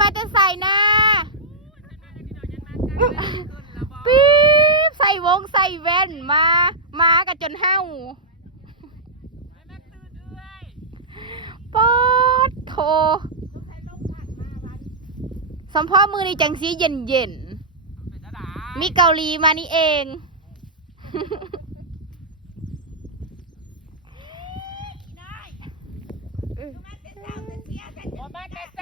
มาจะใส่หน้าปี๊บใส่วงใส่แว่นมา มากันจนเห้าป๊อดโทสัมพ่อมือในจังสีเย็นเย็นๆมีเกาหลีมานี่เองบ่มาแต่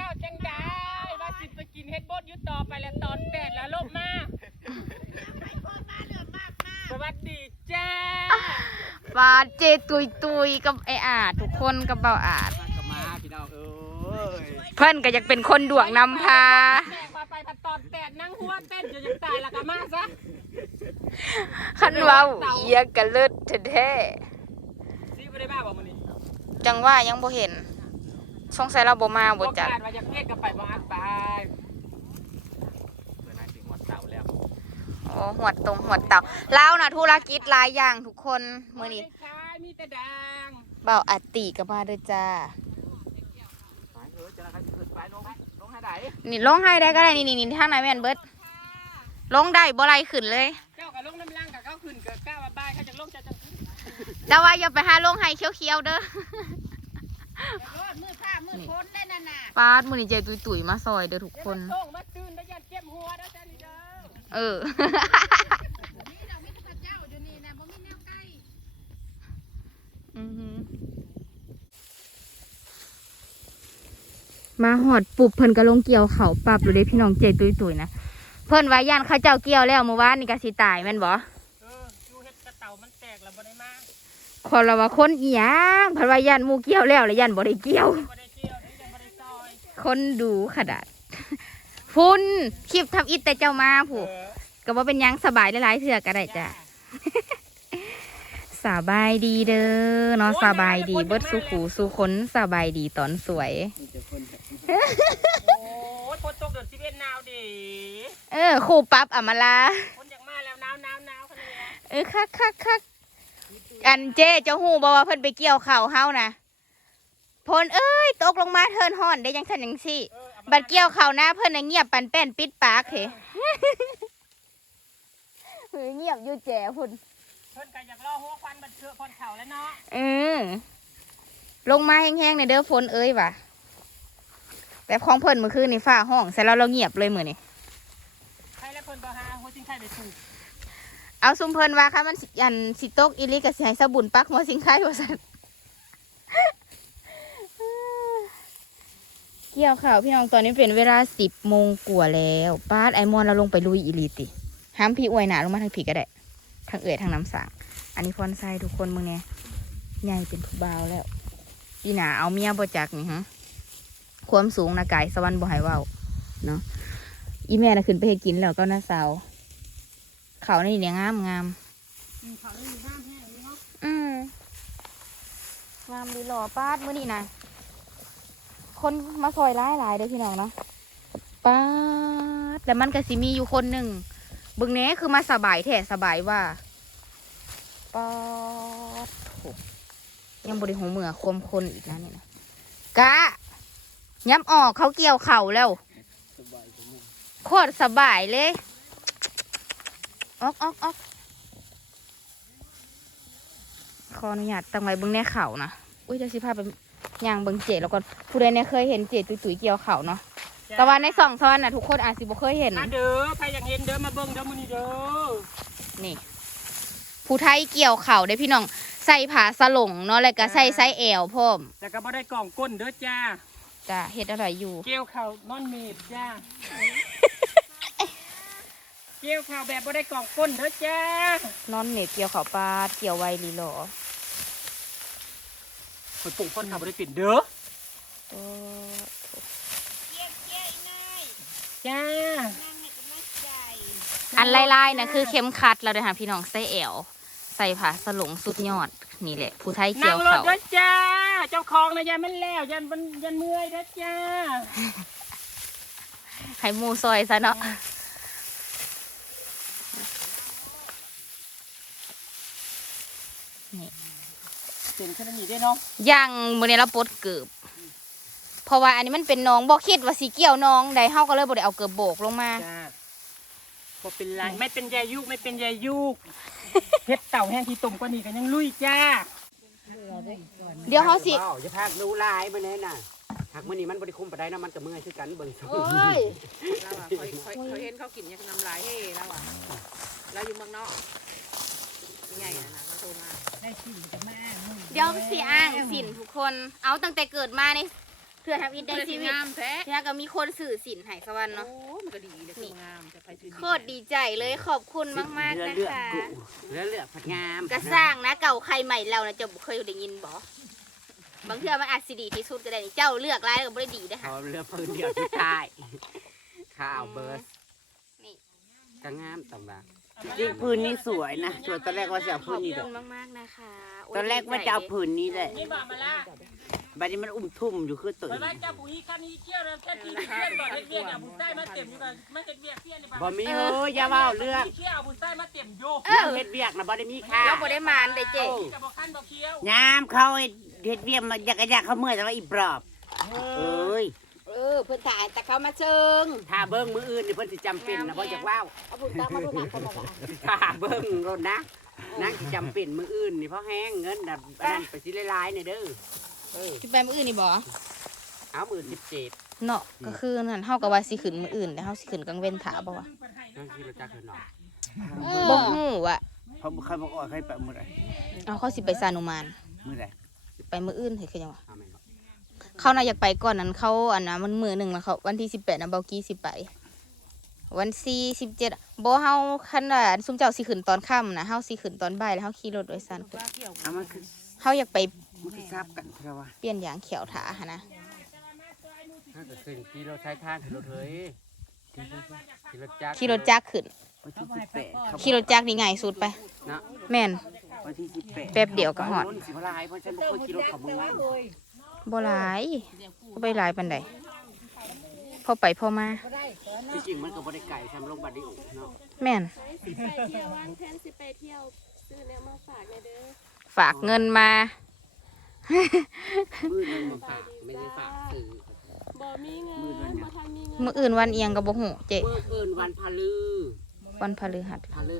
ไปแล้วตอนแปดแล้วลบมาสวัสดีจ้าปาดเจตุยตุยกับไออาจทุกคนกับเบาอาจก็มาพี่น้องเอ้ยเพื่อนก็อยากเป็นคนดวงนำพาแม่ว่าไปผัดตอนแปดนั่งหัวเต้นจนจะตายแล้วก็มาซะขันเว้าเอียกันเลิศแท้ซีบ่ได้มาบ่มื้อนี้ๆจังว่ายังบ่เห็นสงสัยเราบ่มาบ่จัดโอกาสว่าจะเฮ็ดก็ไปบ่อัดไปเพิ่นน่าสิหมดเต่าแล้ว โอ้หวดตรงหวดเต่าเล่านะธุรกิจหลายอย่างทุกคนมื้อนี้ขายมีแต่ดังเบาอาติก็มาด้วยจ้า ไปเออจะนะครับขึ้นไปลงลงให้ได้นี่ลงให้ได้ก็ได้นี่นี่นี่ทางไหนแม่นเบิดลงได้บ่ไรขึ้นเลย เจ้าก็ลงน้ำล่างกับเขาขึ้นก็กล้าว่าบายเขาจะลงจะจะขึ้นแต่ว่าอย่าไปหาลงให้เขียวๆเด้อมือผ้ามือพ้นได้นั่นน่ะ ปาดมื้อนี้เจตุยๆมาซอยเด้อทุกคน เดี๋ยวมัส่งมาตื่นได้ยันเจ็บหัวแล้วจ้านี่เด้อ เออ นี่เราไม่ต้องเจ้าอยู่นี่นะบ่มีแนวใกล้อือหือมาหอดปุบเพิ่นก็ลงเกี่ยวเขาปรับอยู่เลยพี่น้องเจตุยตุยๆนะเพิ่นว่าย่านเขาเจ้าเกี่ยวแล้วเมื่อวานนี่ก็สิตายแม่นบ่เอออยู่เฮ็ดกระเต่ามันแตกแล้วบ่ได้มาคนละว่าคนอีหยังเพิ่นว่าย่านหมู่เกี่ยวแล้วแล้วย่านบ่ได้เกี่ยว บ่ได้เกี่ยวเดี๋ยวยังบ่ได้ซอย คนดูขนาด ฟุ้นคลิปทำอิดแต่เจ้ามาผู้เออก็บ่เป็นหยังสบายหลายๆเถื่อก็ได้จ้ะสบายดีเด้อเนาะสบายดีเบิดสุขูสุคนสบายดีตอนสวยโอ้ยฝนตกเดือน11หนาวดิเออครูปั๊บอำมาลาฝนอยากมาแล้วหนาวหนาวหนาวขนาดนี้เออคักคักคักอันเจ้เจ้าหูบอกว่าเพิ่นไปเกี่ยวเข่าวเฮานะพลเอ้ยตกลงมาเทินห่อนได้ยังทันยังซี่เออเอามา บัดเกี่ยวเข่าวหน้าเพิ่นน่ะเงียบปันแป้นปิดปากเถเฮ้ยเงียบอยู่แจ๋พุ่นเพิ่นก็อยากรอหัวควันบัดเชือพรเข่าแล้วเนาะเออลงมาแห้งๆในเด้อฝนเอ้ยว่ะแต่ของเพิ่นเมื่อคืนนี่ฟ้าห้องใส่เราเราเงียบเลยมื้อนี้ใครแล้วเพิ่นบ่หาหัวจริงใครไปถูกเอาซุมเพิ่นว่าค่ะมันสิอันสิตกอีหลิก็สิให้สบุนปักหัวสิงไข่ว่าซั่น เกี่ยวข่าวพี่น้องตอนนี้เป็นเวลาสิบโมงกว่าแล้วป้าดไอมอนเราลงไปลุยอีหลีติห้ามพี่อวยหนาลงมาทางผีก็ได้ทางเอื่อยทางน้ำสางอันนี้พรไซทุกคนมึงเนี่ยใหญ่เป็นผู้บ่าวแล้วพี่หนาเอาเมียบ่จักนี่ฮะความสูงนะกายสวรรค์บ่ใหายว่าวเนาะอีแม่น่ะขึ้นไปให้กินแล้วก็น่าสาวเขานี่เนี่ยงามงามเขาได้อยู่น้ำแห้งนี่เนาะอืมงามดีหล่อป้าดมื้อนี้นะ คนมาซอยหลายหลายเด้อพี่น้องเนาะป้าดแต่มันก็สิมีอยู่คนหนึ่งบึงแหน่คือมาสบายแท้สบายว่าป้าดโถยังบริหูเหมือควมคนอีกนะเนี่ยนะกะย้ำออกเขาเกี่ยวเข่าแล้วโคตรสบายเลยออกออกออกขออนุญาตตั้งไว้เบิ้งแน่เข่านะอุ้ยเดี๋ยวสิพาไป ย่างเบิ้งเจแล้วก็ผู้ใดเนี่ยเคยเห็นเจตุยตุยๆเกี่ยวเข่าเนาะแต่ว่าในสองซ้อนน่ะทุกคนอาจสิบ่เคยเห็น มาเด้อใครอยากเห็นเด้อมาเบิ่งเด้อมื้อนี้เด้อนี่ ผู้ไทยเกี่ยวเข่าได้พี่น้องใส่ผ้าสลงเนาะแล้วก็ใส่ไซส์แอลพร้อมแต่ก็บ่ได้กล่องก้นเด้อจ้า จ้ะเฮ็ดอะไรอยู่ เกี่ยวข้าวนอนเมดจ้า เกี่ยวข้าวแบบบ่ได้กล่องก้นเด้อจ้านอนเน็ตเกี่ยวเข่าปลาดเกี่ยวไวลีหลอ คนปุ่งคนข้าวบ่ได้ปิดเด้อโอ้เกี้ยเกี้ยง่ายจ้านั่งให้กำลังใจอันลายๆนะคือเข็มขัดเราเด้อค่ะพี่น้องใส่แอลใส่ผ้าสลงสุดยอดนี่แหละ ผู้ไทยนั่เกี่ยงวรถเขาเด้อจ้า เจ้าของนะยันมันแล้วยันมันยันเมื่อยเด้อจ้าให้หมูซอยซะเนาะ เสียงขนาดนี้ได้เนาะย่างมื้อนี้เราปลดเกือบพราะว่าอันนี้มันเป็นหน้องบ่คิดว่าสิเกี่ยวหน้องใดเฮาก็เลยบ่ได้เอาเกือบโบกลงมาจ้าบ่เป็นไรไม่เป็นยายุกไม่เป็นยายุกเฮ็ดเต่าแห้งที่ตุ่มกว่านี้ก็ยังลุยจ้าเดี๋ยวเฮาสิว้อย่าพากดูลายมันแน่น่ะหากมื้อนี้มันบ่ได้คุ้มปานใดนะมันก็เมื่อยคือกันเบิ่งโอ้ยเราอะคอยคอยคอยเห็นเขากินยังน้ำลายเฮ้เราอะเราอยู่เมืองนอกใหญ่นะนะ เขาโทรมาเดี๋ยวสิอ้างสินทุกคน เอาตั้งแต่เกิดมานี่เพื่อทำอินได้ชีวิตงามแท้เนี่ยก็มีคนสื่อสินให้สวรรค์โอ้เนาะมันก็ดีเลยคืองามจะไปซื้อโคตรดีใจเลยขอบคุณมากๆเรือนะเลือกคะกุเรือเลือกผัดงามกระสร้างนะเก่าใครใหม่เรานะจะบ่เคยได้ยินบ่บางเทื่อมันอาจสิดีที่สุดก็ได้นี่เจ้าเลือกร้ายก็บ่ได้ดีเด้อเขาค่ะเรือพื้นเดียวสุดท้ายข้าวเบิร์สนี่ก็งามตำบา จริงพื้นนี้สวยนะส่วนตอนแรกว่าจะเอาขพื้อนบนี้ดคุอกณมากๆนะคะโยตอนแรกว่าจะเอาพื้นนี้แหละนี่บอกมาละบัดนี้มันอุ้มทุ่มอยู่คือตัวไปว่าเจ้าปุ๋ยคันนี้เกี่ยวแล้วแค่ทีเที่ยนบ่เฮ็ดเวียกเอาบุญใต้มาเต็มอยู่กันมาเฮ็ดเวียกเที่ยนนี่บ่มีเอ้ยอย่าเว้าเรื่องเที่ยวเอาบุญใต้มาเต็มโยเอเรื่องอเฮ็ดเวียกนะบ่ได้มีค่าเราบ่ได้มานได้เจ๊จะบอกคันบอกเคี้ยวยามเขาเฮ็ดเวียกมาอยากกะอยากเขาเมื่อยแต่ว่าอีปรอบเอ้ยเออเพื่อนถ่ายแต่เขามาเชิงถ้าเบิ่งมื้ออื่นนี่เพิ่นสิจำเป็นนะบ่อยากเว้าเอาบุญตามาดูหนักกันมาบ้างถ้าเบิ่งรถนะนางสิจำเป็นมื้ออื่นนี่เพราะแห้งเงินดับอันนั้นไปสิหลายๆนี่เด้อเออสิไปมื้ออื่นนี่บ่เอามื้อ17เนาะก็คือนั่นเฮาก็ว่าสิขึ้นมื้ออื่นแต่เฮาสิขึ้นกลางเว้นถาบ่วะนั่งขี่รถจักรเถอะเนาะบ่ฮู้อะเขาบ่เคยบอกว่าเคยไปมื้อใดเอาเขาสิไปสานุมานมื้อใดสิไปมื้ออื่นเฮ็ดคือหยังวะ เอาแม่นบ่เขาน่าอยากไปก่อนนั้นเขาอันนะมันมือหนึ่งแล้วเขาวันที่สิบแปดนะเบากี้สิไป วันที่สิบเจ็ดบ่เฮาคันว่าซุมเจ้าสิขึ้นตอนค่ำนะเฮาสิขึ้นตอนบ่ายแล้วเฮาขี่รถโดยสารขึ้นเอามันคือเฮาอยากไปมันคือทราบกันเพราะว่าเปลี่ยนยางเขียวถาหนนะถ้าจะขึ้นขี่รถใช้ทางขี่รถเฮ้ยขี่รถจักรขี่รถจักรขึ้นวันที่18เขาขี่รถจักรนี่ง่ายสุดไปเนาะแม่นวันที่18แป๊บเดียวก็ฮอดรถสิบ่หลายเพราะฉันบ่เคยขี่รถเข้าเมือง บ่หลายบ่ไปหลายปานใดพอไปพอมา ที่จริงมันก็บ่ได้ไกลทำลงบัดนี้เนาะแม่นไปเที่ยววางแผนสิไปเที่ยวซื้อแนวมาฝากเนี่ยเด้อฝากเงินมา มือนึงมาฝากไม่ได้ฝากซื้อบ่มีเงินมื้อนั้นน่ะบ่ทันมีเงินมื้ออื่นวันเอียงก็บ่ฮู้เจ๊มืออื่นวันพะลือวันพฤหัส พะลือ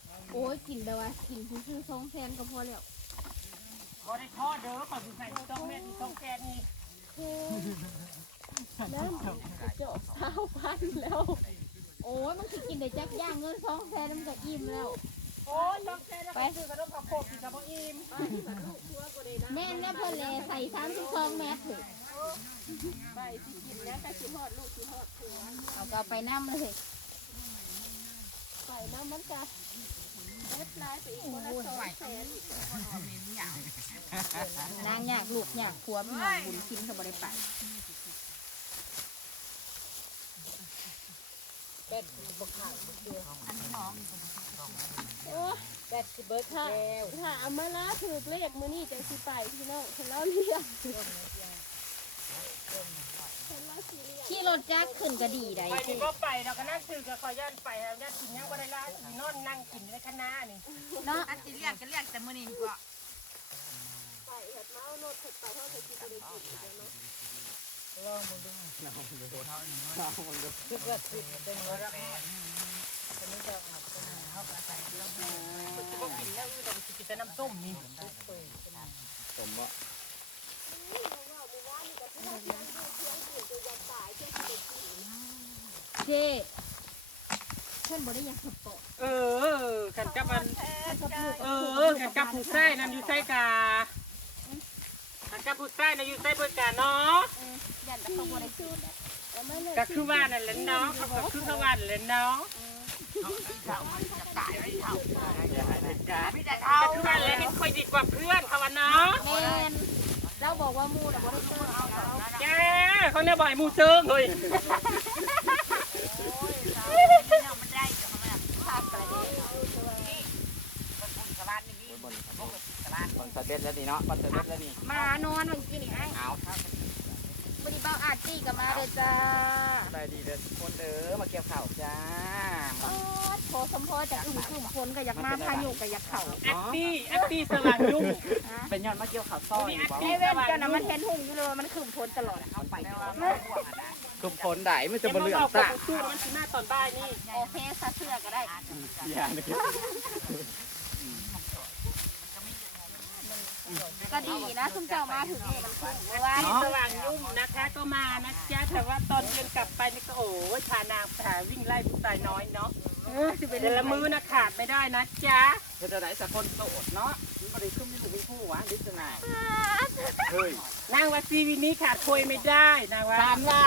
โอ้ยกินแบบว่ากินซื้อๆสองแสนก็พอแล้วบ่ได้ทอดเด้อขอสิใส่ต้องแม่นี่ต้องแกนี่น้ำเจาะเท้าพันแล้ว โอ้ยมันสิกินได้จักย่างเงินสองแสนมันก็อิ่มแล้ว โอ้ยต้องแกแล้วไปซื้อกระดมข้าวโพดกินกับบ่อิ่มแม่นเนี่ยเพิ่นเลยใส่สามสิบสองเมตรถึงไปสิกินแล้วก็สิฮอดลูกสิฮอดผัวเอาก็เอาไปน้ำเลย ไปน้ำมันก็เล็ดลายไปอีกคนละสองแสนนางอยากลูกอยากผัวพี่น้องบุญกินเขาบ่ได้ไปโอ้แบตสิเบิร์ดถ้าถ้าเอามาลาถือเลขมือนี้จังสิไปพี่น้องเพิ่นเลาเรื่องเพิ่นเล่าสิเรื่อง ขี่รถจักรขึ้นก็ดีได้ไปเจ๊นี่บ่ไปดอกก็นั่งซื้อก็ขอย่านไปแล้วย่านกินยังบ่ได้ละสินอนนั่งกินในคณะนี่เนาะอันสิเรียกก็เรียกแต่มื้อนี้ดีกว่าไปเฮ็ดเมาโนดเฮ็ดไปเฮาก็สิบ่ได้กินเนาะบ่กินแล้วอื่นดอกสิกินแต่น้ำส้มนี่ เจ๊เพิ่นบ่ได้อยากสปอร์ตเออกันกับมัน เออกันกับผู้ชายนั่นอยู่ไสกากันกับผู้ชายนั่นอยู่ไสเบิดกาเนาะยันแต่เขาบ่ได้ซื้อเอเอามาเลยก็คือว่านั่นแหละเนาะเขาก็คือเขาว่านั่นแหละเนาะมีแต่เท่าก็คือว่าแล้วมันค่อยดีกว่าเพื่อนเขาว่าเนาะแม่นเราบอกว่าหมูน่ะบ่ได้เจอเอาเอา แกเขาเนี่ยบ่อยมูเซิงเฮ้ยคอนเซ็ปต์แล้วนี่เนาะคอนเซ็ปต์แล้วนี่มานอนเมื่อกี้นี่ไอ้เอาบ่ได้เบาอาจี้ก็มาเด้อจ้าไปดีเด้อทุกคนเด้อมาเกี่ยวข้าวจ้า โอ๊ยโพสมพอจากอึ่งครึ่งฝนก็อยากมาพายุก็อยากเข้าแอปปี้แอปปี้สว่างยุ่งเป็นยอดมาเกี่ยวข้าวซอยบ่ไอ้เว้นกันนะมันเห็นหุ่งอยู่เลยว่ามันครึ่งฝนตลอดเอาไปทุกคนได้ไม่จะบ่เลือกซะซะสู้มันสิหน้าตอนบ่ายนี่โอเคซะเสื้อก็ได้อย่านะครับก็ดีนะซุ่มเจ้ามาถึงนี่มันครึ่งเพราะว่าสว่างยุ่งนะคะก็มานะจ๊ะแต่ว่าตอนเย็นกลับไปนี่ก็โอ้ยพานางพาวิ่งไล่ผู้ชายน้อยเนาะ เออสิเป็นเดี๋ยวละมือนะขาดไม่ได้นะจ๊ะเฮ็ดอะไรสักคนโสดเนาะมันบ่ได้ขึ้นมีลูกมีผู้หวะดิสนาเฮ้ยนางว่าซีวีนี้ขาดคุยไม่ได้นางว่าสันว่า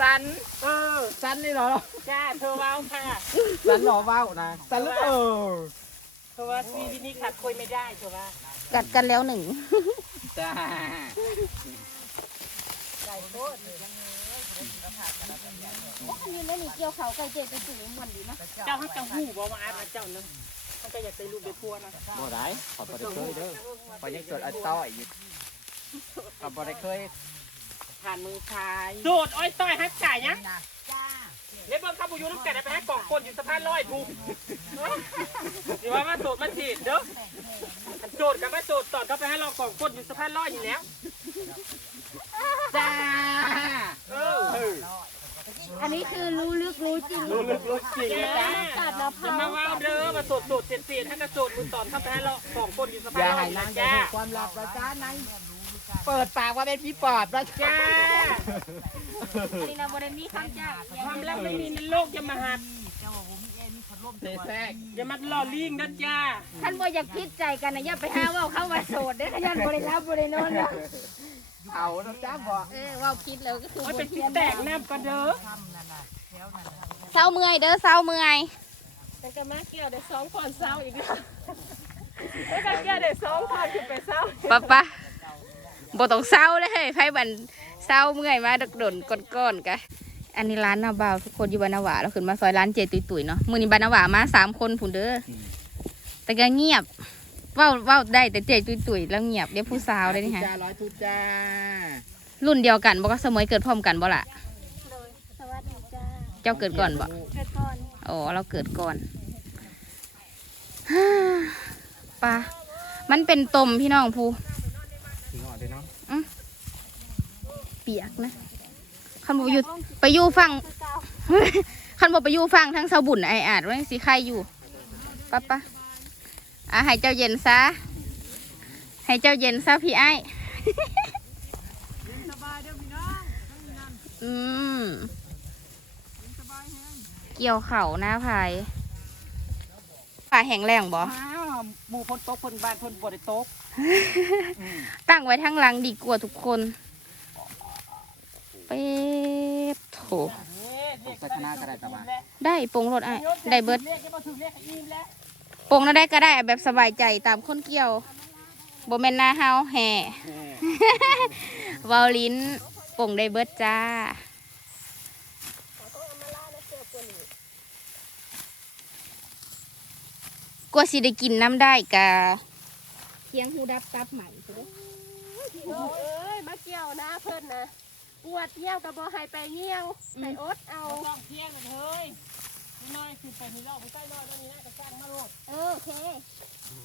สันเออสันนี่เหรอจ้าเธอเว้าค่ะสันหรอว้าวนะสันหรือเออเธอว่าซีวีนี้ขาดคุยไม่ได้เธอว่ากัดกันแล้วหนึ่งจ้า พวกนี้ไม่มีเกี่ยวเขาไก่เจ๊จะสื่อมันดีนะเจ้าให้เจ้าหูบอกว่าอาร์ตนะเจ้านึงเขาก็อยากได้ลูกได้พัวนะบ่ได้ขอบ่ได้เคยเด้อขอยังจดอันต้อยอยู่ขอบ่ได้เคยผ่านมือชายโดดอ้อยต้อยฮักจ่ายยังเดี๋ยวเบิ่งข้าวบุยูน้ำแกะไปให้กล่องคนอยู่สะพานลอยถูกดีว่ามาโสดมาจีดเด้อโจดกับมาโจดตอนเขาไปให้เรากล่องคนอยู่สะพานลอยอยู่แล้วจ้าเอออันนี้คือรู้ลึกรู้จริงรู้ลึกรู้จริงนะจ๊ะกัดนะอย่าเผามาว่าเด้อมาโสดโสดเสียนเสียนให้กระโจดมือตอนเข้าไปให้เรากล่องคนอยู่สะพาอนย่าลอให้ยนางนะจะจ้ารู้ความลับประจ้านางเปิดปากว่าเป็นพี่ปอบนะจ้าอันนี้นะบริเวณนี้ข้างจ้าความรักไม่มีในโลกอย่ามาหัดเทแทรกอย่ามาหล่อลิงนะจ้าท่านบ่อยากคิดใจกันนะอย่าไปหาว่าเข้ามาโสดเด้อขยันบริรับบริโนอนนะ เอานะจ้าบอกเออว่าคิดแล้วก็คือโอ้ยบ่เป็นเพีที่ยนแตกน้ำกันเด้อเศร้าเมื่อยเด้อเศร้าเมื่อยแต่ก็มาเกี่ยวได้สองคนเศร้าอีกแล้วแล้วก็เกี่ยวได้สองคนขึ้นไปเศร้าปะปะบ่ต้องเศร้าเลยไผบันเศร้าเมื่อยมาดกดนก้อนๆกะอันนี้ร้านนาบ่าวทุกคนอยู่บ้านนาหวาเราขึ้นมาซอยร้านเจตุยๆเนาะมื้อนี้บ้านนาหวามาสามคนผุนเด้ออแต่ก็เงียบ เว้าเว้าได้แต่เจตุยๆแล้วเงียบเดี๋ยวผู้สาวได้นี่ฮะจ้าร้อยทุจ้ารุ่นเดียวกันบ่ก็สมัยเกิดพร้อมกันบ่ล่ะสวัสดีจ้าเจ้าเกิดก่อนบ่ เกิดก่อนอ๋อเราเกิดก่อน ปลามันเป็นตมพี่น้องภูถึงอ่อนเลยเนาะเปียกนะคันบ่อยู่ไปอยู่ฝั่งคันบ่ไปอยู่ฝั่งทั้งเสาบุญไออาจว่าสิใครอยู่ปะปะ อะให้เจ้าเย็นซะ ให้เจ้าเย็นซะพี่ไอ้อืมเกี่ยวเข่าหน้าพายป่าแห้งแรงบ่อ้าวหมู่พ้นโต๊ะพ้นบ้านพ้นบริโต๊ะตั้งไว้ทั้งหลังดีกว่าทุกคน เป๊บโถใส่คณะก็ได้แต่ว่าได้ปรุงรสไอ้ายได้เบิด เรียกให้มาถึงเรียกให้อิ่มแล้ว ปรุงแล้วได้ก็ได้แบบสบายใจตามคนเกี่ยวโบแมนหนาเฮาแห่ เวาลิ้นปรุงได้เบิดจ้ากว่าสิได้กินน้ำได้กะเทียงหูดับตับใหม่เอ้ยมาเกี่ยวนะเพิ่นนะปวดเยี่ยวกับบ่ให้ไปเยี่ยวให้อดเอาเที่ยงเลย น้อยคือไปที่รอบผู้ใต้รอบแล้วนี่นะก็สร้างมาโลดเออโอเค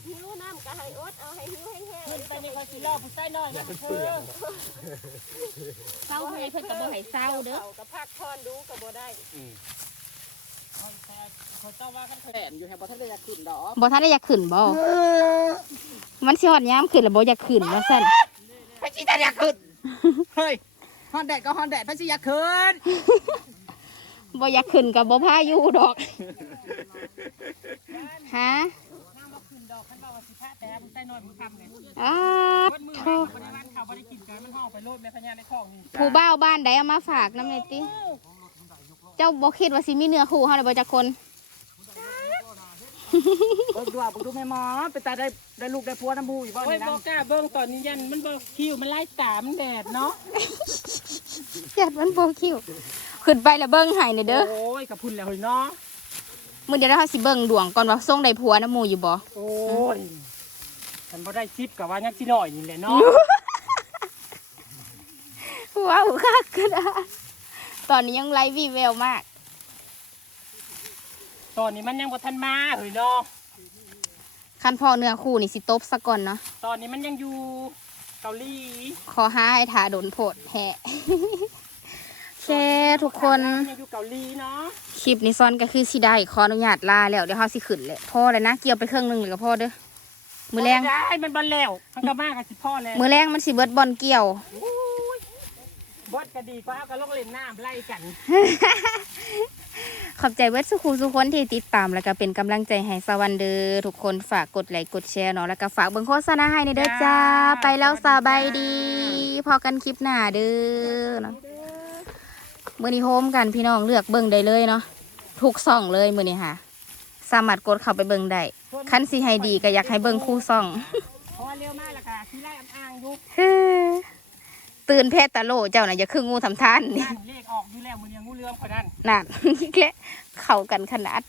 หิวน้ำก็ให้อดเอาให้หิวแห้งขึ้นไปนี่ก็สิรอบผู้ใต้น้อยนะเธอเศร้าให้เพิ่นกับบ่ให้เศร้าเด้อเขากับพักพรดูกับบ่ได้เขาเจ้าว่ากันเถแถอะมอยู่แฮบ่ทันได้อยากขึ้นดอกบ่ทันได้อยากขึ้นบ่มันสิฮอดยามขึ้นแล้วบ่อยากขึ้นว่าซั่นไปสิได้อยากขึ้นเฮ้ยฮอนแดดก็ฮอนแดดไปสิอยากขึ้น บ่อยากขึ้นกับบ่พาอยู่ดอกฮะน้ำมาขึ้นดอกขันบอกว่าสิพาแต่มึงใส่น้อยมึงทำเลยอ้าวัดมือโธแม่บริวารเขาบริกินกันมันห่อไปโลดแม่พญาในท้องนี่ผู้บ้าวบ้านใดเอามาฝากน้ำเนติเจ้าบ่คิดว่าสิมีเนื้อคู่เฮาได้บ่จักคนเบิ่งดูอะเบิ่งดูแม่หมอไปตาได้ได้ลูกได้ผัวน้ำมูอยู่บ่โอ้ยนี่บนะอกล้าเบิ้งตอนนี้ยันมันบอกคิวมันไล่ตามนแดดเนาะแซ่บมันบ่คิว ขึ้นไปแล้วเบิ่งให้นี่เด้อ โอ้ยกับพุ่นแล้วเนาะ มื้อเดียวเราสิเบิ่งดวงก่อนว่าส่งได้ผัวน้ำหมู่อยู่บ่ โอ้ยฉันบ่ได้ชิปกับว่ายังสิหน่อยนี่แหละเนาะ ว้าวคักก็ได้ตอนนี้ยังไร้วีแววมาก ตอนนี้มันยังบ่ทันมาเฮ้ยเนาะ คันพ่อเนื้อคู่นี่สิตบซะก่อนเนาะ ตอนนี้มันยังอยู่เกาหลี ขอหาให้ถาโดนโพดแฮะ แค่ทุกคนมันยังอยู่เกาหลีเนาะคลิปนี้ซ้อนก็คือสิได้ขออนุญาตลาแล้วเดี๋ยวเฮาสิขึ้นเลยพ่อเลยนะเกี่ยวไปเครื่องหนึงเลยกับพ่อเด้อมือแรงบ่ได้มันบ่แล้วมันก็มากับสิพ่อแล้วมือแรงมันสิเบิดบอลเกี่ยวบดก็ดีกว่าเอาก็ลงเล่นน้ำไล่กันขอบใจเบิดสุขูสุคนที่ติดตามแล้วก็เป็นกำลังใจให้สวันเดอทุกคนฝากกดไลค์กดแชร์เนาะแล้วก็ฝากเบิ่งโฆษณาให้ในเด้อจ้า ไปแล้วสบายดี พอกันคลิปหน้าเด้อเนาะ มื้อนี้โฮมกันพี่น้องเลือกเบิ่งได้เลยเนาะทุกซ่องเลยมื้อนี้ค่ะ สามารถกดเข้าไปเบิ่งได้คันสิให้ดีก็อยากให้เบิ่งคู่ซ่องเพราะว่าเร็วมากและค่ะที่ไล่อ่างๆอยู่ตื่นเพศตะโลเจ้าน่ะอย่าคืองูทำท่านนี่นั่นเลขออกอยู่แล้วมือเนียงูเรืองคนนั้นนั่นแค่เข้ากันขนาด